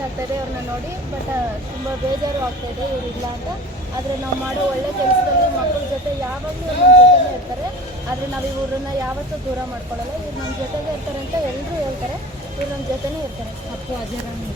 ಆಗ್ತಾಯಿದೆ ಅವ್ರನ್ನ ನೋಡಿ ಬಟ್ ತುಂಬ ಬೇಜಾರು ಆಗ್ತಾಯಿದೆ ಇವ್ರು ಇಲ್ಲ ಅಂತ. ಆದರೆ ನಾವು ಮಾಡೋ ಒಳ್ಳೆ ಕೆಲಸದಲ್ಲಿ ಮಕ್ಕಳ ಜೊತೆ ಯಾವಾಗಲೂ ನಮ್ಮ ಜೊತೆನೇ ಇರ್ತಾರೆ. ಆದರೆ ನಾವು ಇವ್ರನ್ನ ಯಾವತ್ತೂ ದೂರ ಮಾಡ್ಕೊಳ್ಳಲ್ಲ. ಇವ್ರು ನಮ್ಮ ಜೊತೆಗೆ ಇರ್ತಾರೆ ಅಂತ ಎಲ್ಲರೂ ಹೇಳ್ತಾರೆ. ಇವ್ರು ನಮ್ಮ ಜೊತೆನೇ ಇರ್ತಾರೆ. ಅಪ್ಪು ಅಜರಾಮಿ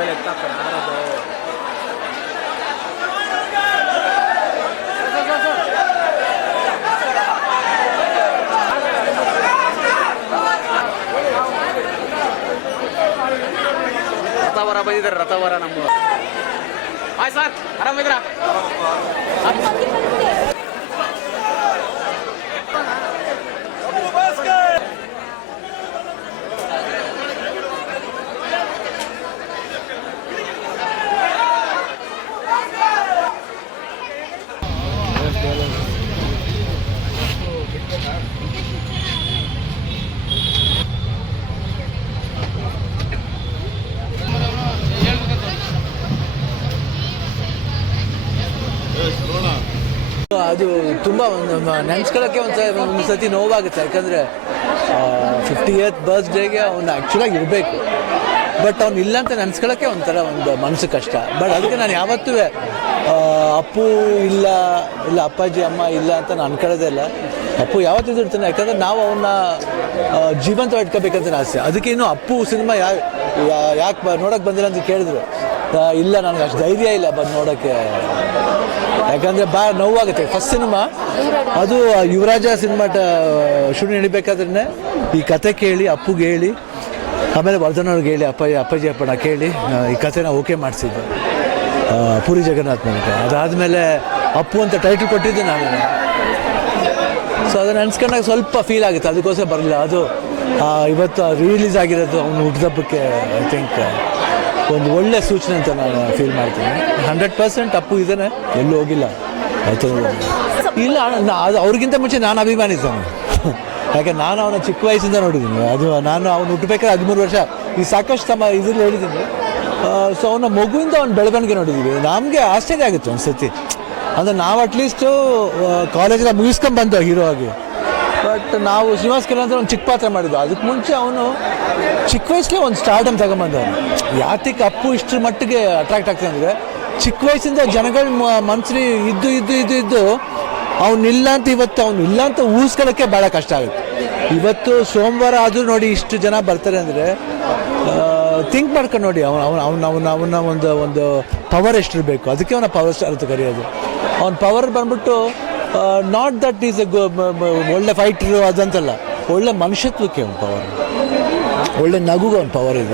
ಮೊಬೈಲ್ ಎತ್ತಪ್ಪ ಯಾರದು ರಥವರ ಬಂದಿದ್ದಾರೆ ರಥವರ ನಮ್ಮ ಹಾಯ್ ಸರ್ ಆರಾಮಿದ್ರಾ ಅದು ತುಂಬ ಒಂದು ನೆನ್ಸ್ಕೊಳ್ಳೋಕ್ಕೆ ಒಂದು ಒಂದು ಸತಿ ನೋವಾಗುತ್ತೆ. ಯಾಕಂದರೆ ಫಿಫ್ಟಿ ಏತ್ ಬರ್ತ್ಡೇಗೆ ಅವ್ನು ಆ್ಯಕ್ಚುಲಾಗಿ ಇರಬೇಕು. ಬಟ್ ಅವ್ನು ಇಲ್ಲ ಅಂತ ನೆನ್ಸ್ಕೊಳ್ಳೋಕ್ಕೆ ಒಂಥರ ಒಂದು ಮನಸ್ಸು ಕಷ್ಟ. ಬಟ್ ಅದಕ್ಕೆ ನಾನು ಯಾವತ್ತೂ ಅಪ್ಪು ಇಲ್ಲ ಇಲ್ಲ ಅಪ್ಪಾಜಿ, ಅಮ್ಮ ಇಲ್ಲ ಅಂತ ನಾನು ಅನ್ಕೊಳ್ಳೋದೇ ಇಲ್ಲ. ಅಪ್ಪು ಯಾವತ್ತಿದ್ರು ಇರ್ತಾನೆ ಯಾಕಂದರೆ ನಾವು ಅವನ್ನ ಜೀವಂತ ಇಟ್ಕೋಬೇಕಂತ ಆಸೆ. ಅದಕ್ಕೆ ಇನ್ನು ಅಪ್ಪು ಸಿನಿಮಾ ಯಾ ಯಾಕೆ ನೋಡೋಕೆ ಬಂದಿಲ್ಲ ಅಂತ ಕೇಳಿದ್ರು. ಇಲ್ಲ, ನನಗೆ ಅಷ್ಟು ಧೈರ್ಯ ಇಲ್ಲ ಬಂದು ನೋಡೋಕ್ಕೆ. ಯಾಕಂದ್ರೆ ಬಾ, ನೋವಾಗುತ್ತೆ. ಫಸ್ಟ್ ಸಿನಿಮಾ, ಅದು ಯುವರಾಜ ಸಿನಿಮಾ ಶುರು ನಡಿಬೇಕಾದ್ರೆ ಈ ಕತೆ ಕೇಳಿ, ಅಪ್ಪುಗೆ ಹೇಳಿ ಆಮೇಲೆ ವರ್ಧನವ್ರಿಗೆ ಹೇಳಿ ಅಪ್ಪಾಜಿ ಅಪ್ಪಾಜಿ ಅಪ್ಪನ ಕೇಳಿ ಈ ಕಥೆನ ಓಕೆ ಮಾಡಿಸಿದ್ದು. ಪುರಿ ಜಗನ್ನಾಥ್ ನನಗೆ. ಅದಾದಮೇಲೆ ಅಪ್ಪು ಅಂತ ಟೈಟಲ್ ಕೊಟ್ಟಿದ್ದೆ ನಾನು. ಸೊ ಅದನ್ನು ಅನ್ಸ್ಕೊಂಡಾಗ ಸ್ವಲ್ಪ ಫೀಲ್ ಆಗುತ್ತೆ. ಅದಕ್ಕೋಸ್ಕರ ಬರಲಿಲ್ಲ. ಅದು ಇವತ್ತು ರಿಲೀಸ್ ಆಗಿರೋದು ಅವನು ಹುಟ್ಟಿದಬ್ಬಕ್ಕೆ ಐ ಥಿಂಕ್ ಒಂದು ಒಳ್ಳೆ ಸೂಚನೆ ಅಂತ ನಾನು ಫೀಲ್ ಮಾಡ್ತೀನಿ. ಹಂಡ್ರೆಡ್ ಪರ್ಸೆಂಟ್ ಅಪ್ಪು ಇದ್ದಾನೆ ಎಲ್ಲೂ ಹೋಗಿಲ್ಲ. ಆಯ್ತು ಇಲ್ಲ. ಅದು ಅವ್ರಿಗಿಂತ ಮುಂಚೆ ನಾನು ಅಭಿಮಾನಿಸ್ತಾನೆ ಯಾಕೆ ನಾನು ಅವನ ಚಿಕ್ಕ ವಯಸ್ಸಿಂದ ನೋಡಿದ್ದೀನಿ. ಅದು ನಾನು ಅವನು ಹುಟ್ಟಬೇಕಾದ್ರೆ ಹದಿಮೂರು ವರ್ಷ. ಈ ಸಾಕಷ್ಟು ತಮ್ಮ ಇದ್ರಲ್ಲಿ ಹೇಳಿದ್ದೀನಿ. ಸೊ ಅವನ ಮಗುವಿಂದ ಅವ್ನು ಬೆಳವಣಿಗೆ ನೋಡಿದ್ದೀವಿ ನಮಗೆ ಆಶ್ಚರ್ಯ ಆಗುತ್ತೆ ಒಂದು ಸತಿ ಅಂದರೆ ನಾವು ಅಟ್ಲೀಸ್ಟು ಕಾಲೇಜಲ್ಲಿ ಮುಗಿಸ್ಕೊಂಡು ಬಂದ ಹೀರೋ ಆಗಿ. ಬಟ್ ನಾವು ಶ್ರೀನಿವಾಸ್ ಕಿರಣ್ ಅಂತ ಒಂದು ಚಿಕ್ಕ ಪಾತ್ರ ಮಾಡಿದ್ದು. ಅದಕ್ಕೆ ಮುಂಚೆ ಅವನು ಚಿಕ್ಕ ವಯಸ್ಸಲ್ಲೇ ಒಂದು ಸ್ಟಾರ್ಡಮ್ ತಗೊಂಬಂದವನು ಯಾತಿಕ್ ಅಪ್ಪು ಇಷ್ಟರ ಮಟ್ಟಿಗೆ ಅಟ್ರಾಕ್ಟ್ ಆಗ್ತಾನೆ ಅಂದರೆ, ಚಿಕ್ಕ ವಯಸ್ಸಿಂದ ಜನಗಳ ಮನ್ಸಲ್ಲಿ ಇದ್ದು ಇದ್ದು ಇದ್ದು ಇದ್ದು ಅವನಿಲ್ಲ ಅಂತ ಇವತ್ತು ಅವನು ಇಲ್ಲ ಅಂತ ಊಹಿಸ್ಕೊಳ್ಳೋಕ್ಕೆ ಭಾಳ ಕಷ್ಟ ಆಗುತ್ತೆ. ಇವತ್ತು ಸೋಮವಾರ ಆದರೂ ನೋಡಿ ಇಷ್ಟು ಜನ ಬರ್ತಾರೆ ಅಂದರೆ ಥಿಂಕ್ ಮಾಡ್ಕೊಂಡು ನೋಡಿ ಅವನು ಅವನು ಅವನ ಅವನ ಅವನ ಒಂದು ಒಂದು ಪವರ್ ಎಷ್ಟಿರಬೇಕು. ಅದಕ್ಕೆ ಅವನ ಪವರ್ ಸ್ಟಾರ್ ಅಂತ ಕರೆಯೋದು. ಅವನ ಪವರ್ ಬಂದ್ಬಿಟ್ಟು ನಾಟ್ ದಟ್ ಈಸ್ ಎ ಒಳ್ಳೆ ಫೈಟ್ರು ಅದಂತಲ್ಲ ಒಳ್ಳೆ ಮನುಷ್ಯತ್ವಕ್ಕೆ ಅವನ ಪವರ್ ಒಳ್ಳೆ ನಗುಗೆ ಅವನ ಪವರ್ ಇದೆ